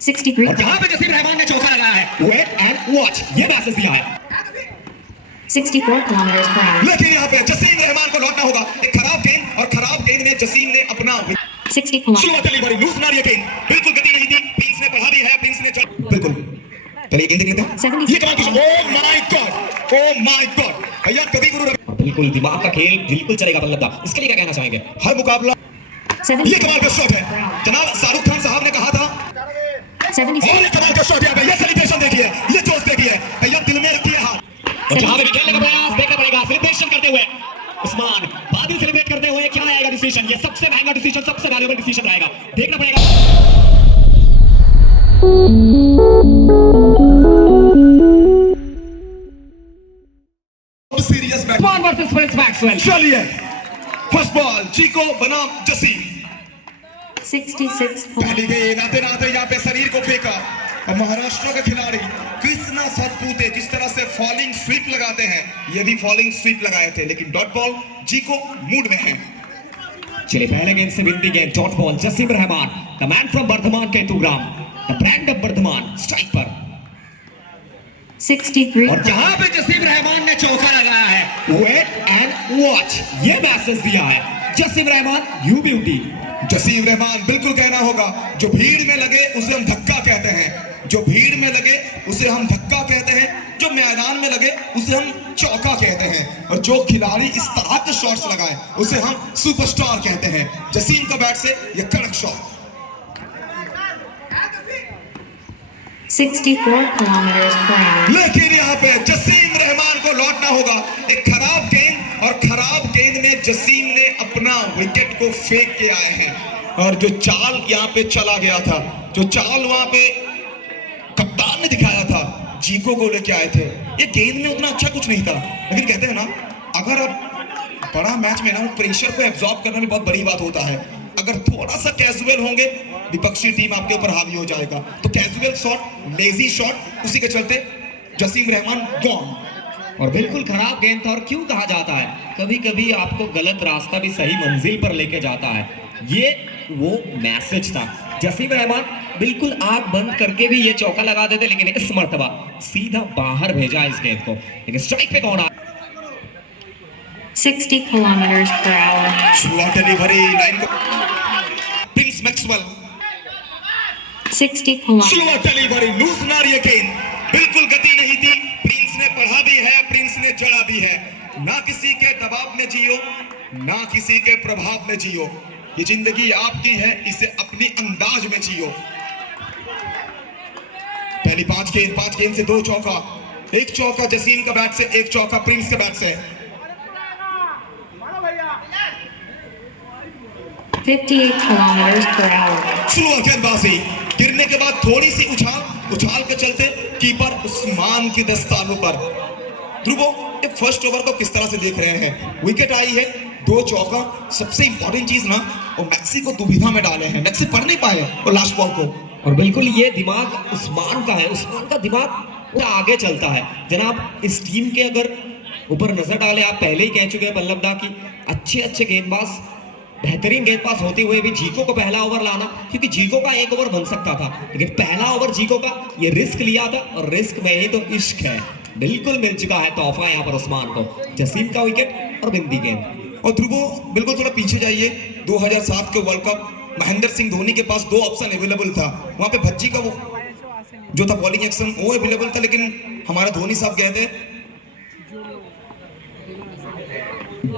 63 और यहाँ पे जसीम रहमान ने चौका लगाया है। वेट एंड वॉच, ये मैसेज दिया है। 64 kilometers per hour. लेकिन यहाँ पे जसीम रहमान को लौटना होगा। एक खराब गेंद और खराब गेंद में जसीम ने अपना 60 kilometers. शुरुआत डिलीवरी लूज ना रही गेंद, बिल्कुल गति नहीं थी। प्रिंस ने पढ़ा भी है, प्रिंस ने बिल्कुल। चलिए गेंद देख लेते हैं। 70. ये कमाल की, oh my God, oh my God भैया, कभी गुरु बिल्कुल दिमाग का खेल बिल्कुल चलेगा बल्लेबाज। इसके लिए क्या कहना चाहेंगे? हर मुकाबला 70. ये कमाल का शॉट है। जनाब शाहरुख खान साहब ने कहा था, 76. और ये कमाल का शॉट है भैया। सेलिब्रेशन देखिए, ये जोश देखिए भैया, दिल में रखिए हाथ। और जहां पे भी खेलने का प्रयास देखना पड़ेगा। सेलिब्रेशन करते हुए उस्मान बादल सेलिब्रेट करते हुए, क्या आएगा डिसीजन? ये सबसे महंगा डिसीजन, सबसे वैल्यूएबल डिसीजन रहेगा, देखना पड़ेगा। Serious bat one versus Prince Maxwell. चलिए फर्स्ट बॉल चीको बनाम जसीम। 66 पहली kilometers. गेंद आते आते यहाँ पे शरीर को फेंका और महाराष्ट्र का खिलाड़ी कृष्णा सातपुते जिस तरह से फॉलिंग स्वीप लगाते हैं, ये भी फॉलिंग स्वीप लगाए थे, लेकिन डॉट बॉल जीको मूड में है। चलिए पहले गेंद से विनती गेंद, dot ball Jasim Rahman, the man from Bardhaman Ketugram, the brand of Bardhaman, strike पर। 63 और जहां पे जसीम रहमान ने चौका लगाया है, वेट एंड वॉच, ये मैसेज दिया है। Jasim Rahman you beauty. जसीम रहमान बिल्कुल कहना होगा, जो भीड़ में लगे उसे हम धक्का कहते हैं, जो भीड़ में लगे उसे हम धक्का कहते हैं, जो मैदान में लगे उसे हम चौका कहते हैं, और जो खिलाड़ी इस तरह के शॉट्स लगाए उसे हम सुपरस्टार कहते हैं। जसीम का बैट से ये कड़क शॉट। 64 kilometers per hour. लेकिन यहाँ पे जसीम रहमान को लौटना होगा। एक खराब गेंद और खराब गेंद में जसीम ने अपना विकेट को फेंक के आए हैं, और जो चाल यहाँ पे चला गया था, जो चाल वहां पे कप्तान ने दिखाया था, जीको को लेके आए थे, ये गेंद में उतना अच्छा कुछ नहीं था। लेकिन कहते हैं ना, अगर अब बड़ा मैच में ना प्रेशर को एब्जॉर्ब करना भी बहुत बड़ी बात होता है। अगर थोड़ा सा कैजुअल होंगे, विपक्षी टीम आपके ऊपर हावी हो जाएगा। तो कैजुअल शॉट, लेजी शॉट, उसी के चलते जसीम रहमान गॉन। और बिल्कुल खराब गेंद था। और क्यों कहा जाता है, कभी कभी आपको गलत रास्ता भी सही मंजिल पर लेके जाता है, ये वो मैसेज था। जसीम रहमान बिल्कुल आंख बंद करके भी ये चौका लगा देते, लेकिन इस मर्तबा सीधा बाहर भेजा इस गेंद को। लेकिन स्ट्राइक पे कौन आ? 60 kilometers per hour. शुरुआत डिलीवरी लाइन को प्रिंस मैक्सवेल। 60 kilometers. शुरुआत डिलीवरी लूज ना रही गेंद, बिल्कुल गति नहीं थी। प्रिंस ने पढ़ा भी है, प्रिंस ने जड़ा भी है। ना किसी के दबाव में जियो, ना किसी के प्रभाव में जियो। ये जिंदगी आपकी है, इसे अपनी अंदाज में जियो। पहली पांच गेंद से 2 चौका, 1 चौका जसीम का बैट से, 1 चौका प्रिंस के बैट से। 58 kilometers per hour. शुरुआत गेंदबाजी, गिरने के बाद थोड़ी सी उछाल के चलते कीपर उस्मान की दस्तानों पर। ध्रुवो, ये फर्स्ट ओवर को किस तरह से देख रहे हैं? विकेट आई है, 2 चौका। सबसे इंपॉर्टेंट चीज ना, वो मैक्सी को दुविधा में डाले हैं, मैक्सी पढ़ नहीं पाए और लास्ट बॉल को। और बिल्कुल ये दिमाग उस्मान का है, उस्मान का दिमाग पूरा आगे चलता है। जनाब इस टीम के अगर ऊपर नजर डाले, आप पहले ही कह चुके हैं बल्लभदा की अच्छे गेंदबाज, बेहतरीन गेंदबाज होते हुए भी जीको को पहला ओवर लाना, क्योंकि जीको का 1 ओवर बन सकता था, लेकिन पहला ओवर जीको का ये रिस्क लिया था, और रिस्क में ही तो इश्क है। बिल्कुल मिल चुका है तोहफा यहाँ पर उस्मान को। जसीम का विकेट और बिंदी गेंद। और ध्रुवो बिल्कुल थोड़ा पीछे जाइए। 2007 के वर्ल्ड कप, महेंद्र सिंह धोनी के पास 2 ऑप्शन अवेलेबल था। वहां पे भज्जी का वो जो था बॉलिंग एक्शन, वो अवेलेबल था, लेकिन हमारे धोनी साहब गए थे।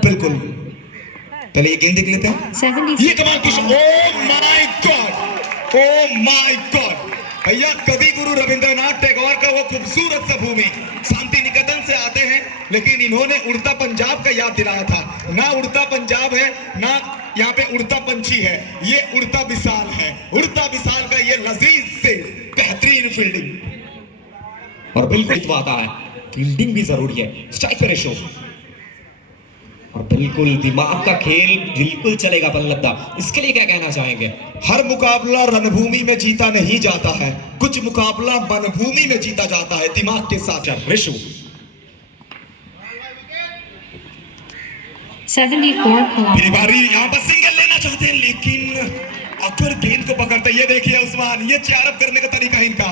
बिल्कुल पहले ये गेंद देख लेते हैं। 70. ये कमाल की, oh my God, oh my God भैया, कवि गुरु रविंद्रनाथ टैगोर का वो खूबसूरत सा भूमि शांति निकेतन से आते हैं, लेकिन इन्होंने उड़ता पंजाब का याद दिलाया था। ना उड़ता पंजाब है, ना यहाँ पे उड़ता पंछी है, ये उड़ता विशाल है। उड़ता विशाल का ये लजीज से बेहतरीन फील्डिंग। और बिल्कुल आता है, फील्डिंग भी जरूरी है। स्ट्राइक पे रेशो, और बिल्कुल दिमाग का खेल बिल्कुल चलेगा बल्लभदा। इसके लिए क्या कहना चाहेंगे? हर मुकाबला रणभूमि में जीता नहीं जाता है, कुछ मुकाबला वनभूमि में जीता जाता है दिमाग के साथ। ऋषु 74 kilometers. बारी यहाँ पर सिंगल लेना चाहते हैं, लेकिन अगर गेंद को पकड़ते ये देखिए उस्मान, ये चेयर अप करने का तरीका है इनका,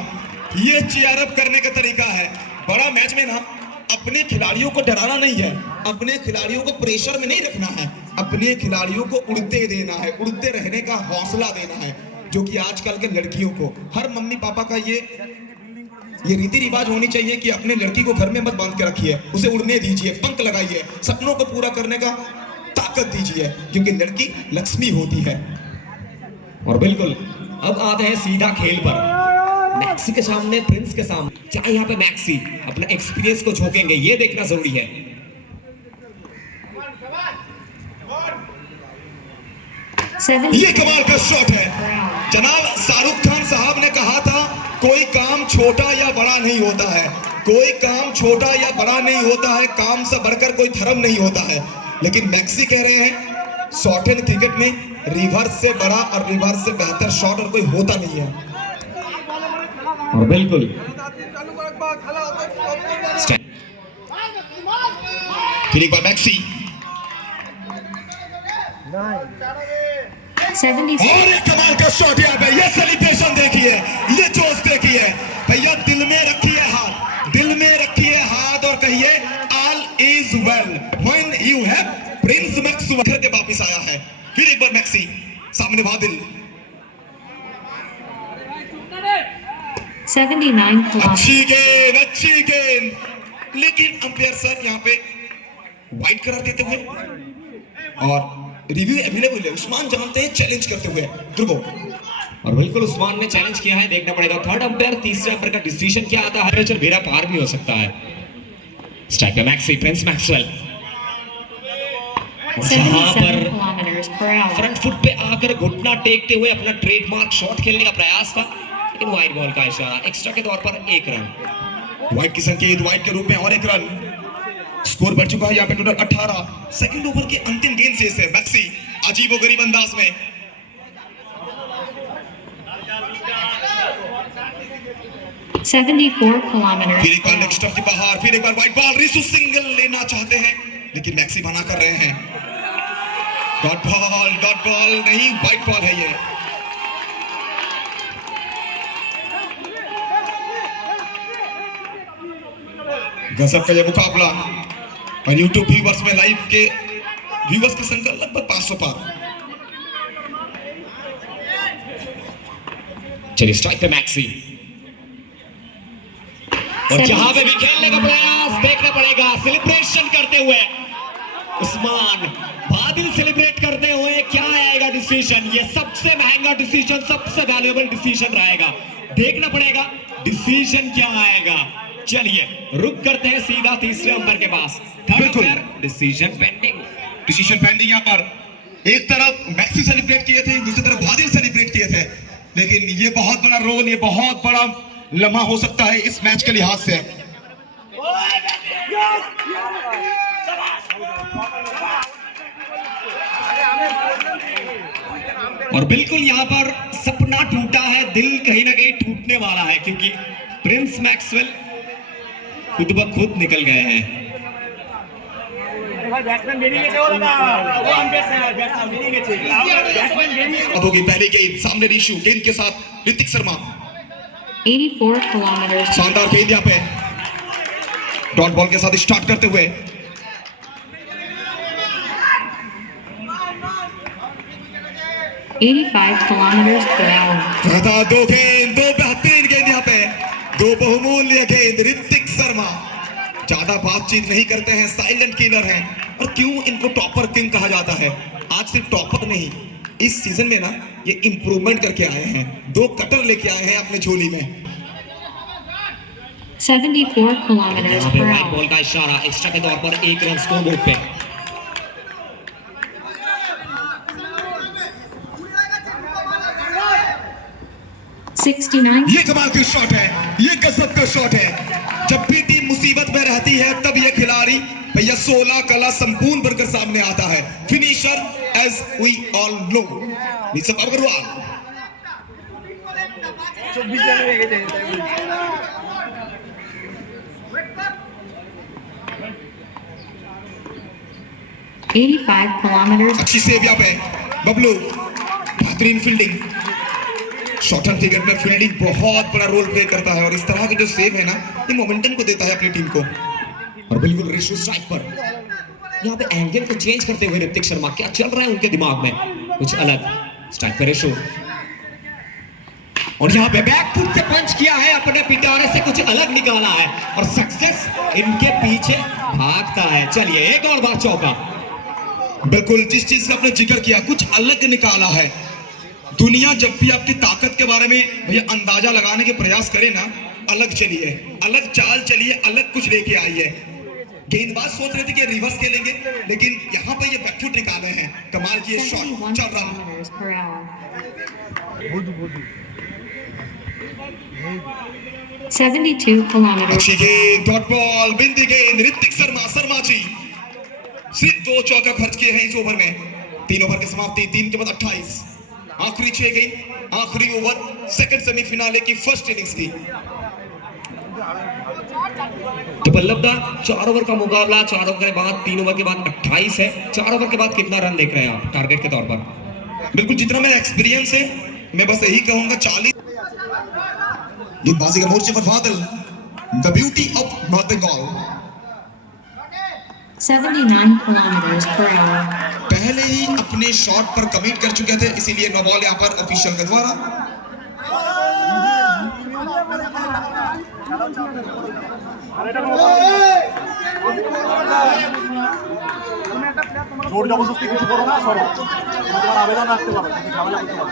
ये चेयर अप करने का तरीका है। बड़ा मैच में ना अपने खिलाड़ियों को डराना नहीं है, अपने खिलाड़ियों को प्रेशर में नहीं रखना है, अपने खिलाड़ियों को उड़ते देना है, उड़ते रहने का हौसला देना है, जो कि आजकल के लड़कियों को, हर मम्मी पापा का ये रीति रिवाज होनी चाहिए कि अपने लड़की को घर में मत बांध के रखिए, उसे उड़ने दीजिए, पंख लगाइए, सपनों को पूरा करने का ताकत दीजिए, क्योंकि लड़की लक्ष्मी होती है। और बिल्कुल अब आते हैं सीधा खेल पर। मैक्सी के सामने, प्रिंस के सामने, क्या यहाँ पे मैक्सी अपना एक्सपीरियंस को झोंकेंगे, ये देखना जरूरी है। ये कमाल का शॉट है। जनाब शाहरुख खान साहब ने कहा था कोई काम छोटा या बड़ा नहीं होता है, कोई काम छोटा या बड़ा नहीं होता है, काम से बढ़कर कोई धर्म नहीं होता है। लेकिन मैक्सी कह रहे हैं शॉट एंड क्रिकेट में रिवर्स से बड़ा और रिवर्स से बेहतर शॉट और कोई होता नहीं है। और बिल्कुल फिर एक बार मैक्सी, 76. और एक कमाल का शॉट यहाँ पे, ये सेलिब्रेशन देखिए, ये जोश देखिए भैया। दिल में रखिए हाथ, दिल में रखिए हाथ और कहिए all is well when you have Prince Maxwell के वापस आया है। फिर एक बार मैक्सी, सामने बादल, 79 kilometers. अच्छी गेंद, लेकिन अंपायर सर यहाँ पे वाइड करार देते हुए, और रिव्यू अवेलेबल है, उस्मान जानते हैं चैलेंज करते हुए ध्रुवो। और बिल्कुल उस्मान ने चैलेंज किया है, देखना पड़ेगा थर्ड अंपायर, तीसरे अंपायर का डिसीजन क्या आता है। टेम्परेचर बेड़ा पार भी हो सकता है। स्ट्राइकर मैक्सी, प्रिंस मैक्सवेल, जहां 77 पर kilometers per hour. Front foot पे आकर घुटना टेकते हुए अपना ट्रेडमार्क शॉट खेलने का प्रयास था, लेकिन वाइड बॉल का इशारा, एक्स्ट्रा के तौर पर 1 रन। वाइड की संकेत, वाइड के रूप में और 1 रन। स्कोर बढ़ चुका है यहाँ पे टोटल 18। सेकंड ओवर की अंतिम गेंद शेष है। मैक्सी अजीबोगरीब अंदाज में, $74 kilometers फिर एक बार per लेग स्टंप की बाहर, फिर एक बार वाइड बॉल, रिसु सिंगल लेना चाहते हैं लेकिन मैक्सी मना कर रहे हैं। डॉट बॉल नहीं, वाइड बॉल है ये। गजब का ये मुकाबला, और YouTube व्यूवर्स में लाइव के व्यूवर्स की संख्या लगभग 500 पार। चलिए स्ट्राइक पे मैक्सी, और जहां पे भी खेलने का प्रयास, देखना पड़ेगा सेलिब्रेशन करते हुए उस्मान, बादल सेलिब्रेट करते हुए, क्या आएगा डिसीजन, ये सबसे महंगा डिसीजन, सबसे वैल्यूएबल डिसीजन रहेगा, देखना पड़ेगा डिसीजन क्या आएगा। चलिए रुक करते हैं सीधा तीसरे अंपायर के पास। थर्ड अंपायर, डिसीजन पेंडिंग यहाँ पर। एक तरफ मैक्सी सेलिब्रेट किए थे, दूसरी तरफ बादल सेलिब्रेट किए थे, लेकिन ये बहुत बड़ा रोल, ये बहुत बड़ा लम्हा हो सकता है इस मैच के लिहाज से। और बिल्कुल यहाँ पर सपना टूटा है, दिल कहीं ना कहीं टूटने वाला है, क्योंकि प्रिंस मैक्सवेल खुद ब खुद निकल गए हैं। अब होगी पहली गेंद, सामने रीशु, गेंद के साथ ऋतिक शर्मा, 84 kilometers. शानदार गेंद यहाँ पे डॉट बॉल के साथ स्टार्ट करते हुए। $85 kilometers per hour. लगातार 2 गेंद, 2 बेहतरीन गेंद यहाँ पे, 2 बहुमूल्य गेंद। ऋतिक शर्मा ज्यादा बातचीत नहीं करते हैं, साइलेंट किलर हैं, और क्यों इनको टॉपर किंग कहा जाता है। आज सिर्फ टॉपर नहीं, इस सीजन में ना ये इंप्रूवमेंट करके आए हैं, 2 कटर लेके आए हैं अपने झोली में। 74 kilometers per wide hour. Ball का इशारा, एक्स्ट्रा के तौर पर 1 रन स्कोर बोर्ड पे। 69. ये कमाल की शॉट है, ये गजब का शॉट है। जब भी टीम मुसीबत में रहती है तब ये खिलाड़ी भैया 16 कला संपूर्ण बनकर सामने आता है। Finisher as we all know, Nisab Agarwal. $85 kilometers. अच्छी सेव यहाँ पे बबलू, बेहतरीन फील्डिंग। शॉर्ट रन क्रिकेट में फील्डिंग बहुत बड़ा रोल प्ले करता है और इस तरह के जो सेव है ना, ये मोमेंटम को देता है अपनी टीम को। और बिल्कुल रिशु स्ट्राइक पर, यहाँ पे एंगल को चेंज करते हुए ऋतिक शर्मा, क्या चल रहा है उनके दिमाग में, कुछ अलग। स्ट्राइक पर रिशु, और यहाँ पे बैकफुट से पंच किया है, अपने पिटारे से कुछ अलग निकाला है और सक्सेस इनके पीछे भागता है। चलिए एक और बार चौका। बिल्कुल, जिस चीज का आपने जिक्र किया, कुछ अलग निकाला है। दुनिया जब भी आपकी ताकत के बारे में भैया अंदाजा लगाने के प्रयास करे ना, अलग चलिए, अलग चाल चलिए, अलग कुछ लेके आइए। गेंदबाज सोच रहे थे कि रिवर्स खेलेंगे, लेकिन यहाँ पे ये बैकफुट निकाले हैं, कमाल की shot, 71 4 run. kilometers per hour. 72 kilometers. अच्छी गेंद, डॉट बॉल, बिंदी गेंद, ऋतिक शर्मा जी सिर्फ 2 चौका खर्च किए हैं इस ओवर में। 3 ओवर की समाप्ति, 3 के बाद 28, आखिरी 6 गेंद, आखिरी ओवर, सेकंड सेमीफिनाले की फर्स्ट इनिंग्स की। तो बल्लभदा 4 ओवर का मुकाबला, 4 ओवर के बाद 3 ओवर के बाद 28 है। 4 ओवर के बाद कितना रन देख रहे हैं आप टारगेट के तौर पर? बिल्कुल, जितना मेरा एक्सपीरियंस है मैं बस यही कहूंगा 40। गेंदबाजी का मोर्चे पर बादल, the beauty of north Bengal. 79 kilometers per hour. पहले ही अपने शॉट पर कमिट कर चुके थे, इसीलिए नो बॉल यहाँ पर ऑफिशियल के द्वारा। জোর জবরদস্তি কিছু করো না, সরো, তোমার আবেদন রাখতে পারো, কিন্তু ঝামেলা করতে পারো।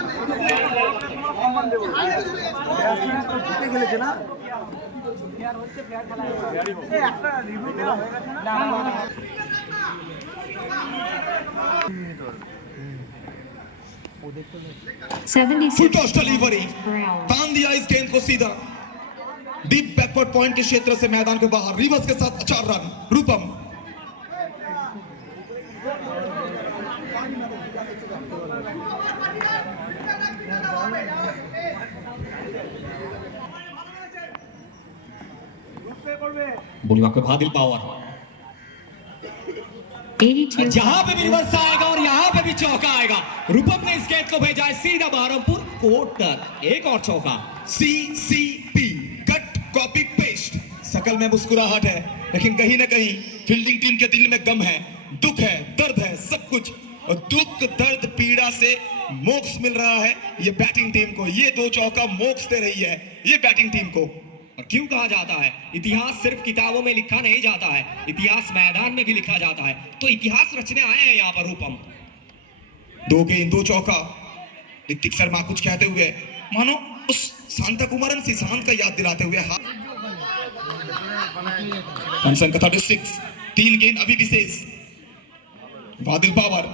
সম্মান দেবো, জিতে খেলেছে না, একটা রিভিউ দেওয়া হয়ে গেছে না। Full 76 toss delivery, per hour. तान दिया इस गेंद को सीधा डीप बैकवर्ड पॉइंट के क्षेत्र से मैदान के बाहर, रिवर्स के साथ 4 रन। रूपम बॉलिंग पे भादिल पावर, 82 जहां पे भी रिवर्स आएगा और यहां पे भी चौका आएगा। रूपम ने इस गेंद को भेजा है सीधा बहरमपुर कोर्ट तक। एक और चौका। CCP, cut copy paste. शकल में मुस्कुराहट है, लेकिन कहीं ना कहीं फील्डिंग टीम के दिल में गम है, दुख है, दर्द है, सब कुछ। और दुख, दर्द, पीड़ा से मोक्ष मिल रहा है ये बैटिंग टीम को। ये 2 चौका मोक्ष दे रही है ये बैटिंग टीम को। और क्यों कहा जाता है इतिहास सिर्फ किताबों में लिखा नहीं जाता है, इतिहास मैदान में भी लिखा जाता है। तो इतिहास रचने आए हैं यहाँ पर रूपम। 2 गेंद 2 चौका। ऋतिक शर्मा कुछ कहते हुए, मानो उस शांता कुमारन सिद्धांत का याद दिलाते हुए। रन का 36, 3 गेंद अभी विशेष। बादल पावर,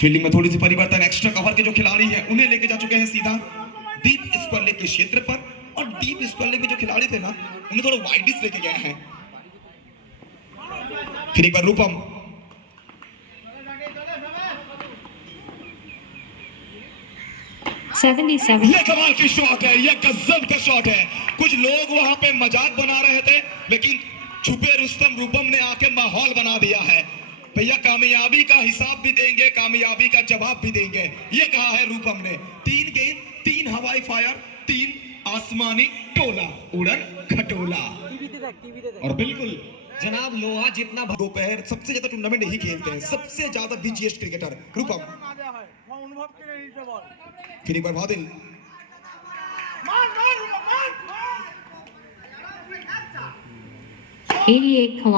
फील्डिंग में थोड़ी सी परिवर्तन, एक्स्ट्रा कवर के जो खिलाड़ी हैं उन्हें लेके जा चुके हैं सीधा डीप स्क्वायर लेग के क्षेत्र पर। और डीप स्क्वायर लेग के जो खिलाड़ी थे ना, उन्हें थोड़ा वाइडिस लेके गए हैं। फिर एक बार रूपम, ये कमाल की शॉट है, ये गजब का शॉट है। कुछ लोग वहां पे मजाक बना रहे थे, लेकिन छुपे रुस्तम रूपम ने आके माहौल बना दिया है। भैया कामयाबी का हिसाब भी देंगे, कामयाबी का जवाब भी देंगे, ये कहा है रूपम ने। 3 गेंद, 3 हवाई फायर, 3 आसमानी टोला, उड़न खटोला। और बिल्कुल जनाब लोहा जितना दोपहर सबसे ज्यादा टूर्नामेंट यही खेलते हैं, सबसे ज्यादा बीजीएस क्रिकेटर रूपम। फिर एक बार बादल,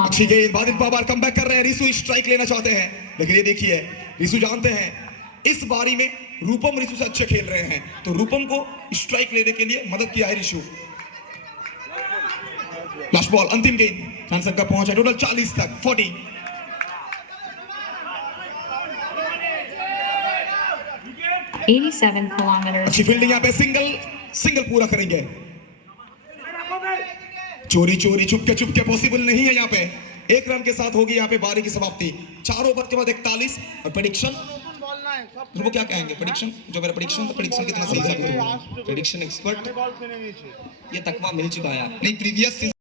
अच्छी गेंद, बादल पावर कम बैक कर रहे हैं। रिशु स्ट्राइक लेना चाहते हैं, लेकिन ये देखिए रिशु जानते हैं इस बारी में रूपम रिशु से अच्छे खेल रहे हैं, तो रूपम को स्ट्राइक लेने के लिए मदद किया है रिशु। लास्ट बॉल, अंतिम गेंद, सैमसंग का पहुंचा टोटल 40 तक, 40। अच्छी फील्डिंग, यहाँ पे सिंगल पूरा करेंगे। चोरी चुपके पॉसिबल नहीं है यहाँ पे। 1 रन के साथ होगी यहाँ पे बारी की समाप्ति। 4 ओवर के बाद 41। और प्रेडिक्शन वो क्या कहेंगे? प्रेडिक्शन, जो मेरा प्रेडिक्शन था, प्रेडिक्शन कितना सही था? प्रेडिक्शन एक्सपर्ट, ये तकवा मिल चुका है। नहीं, प्रीवियस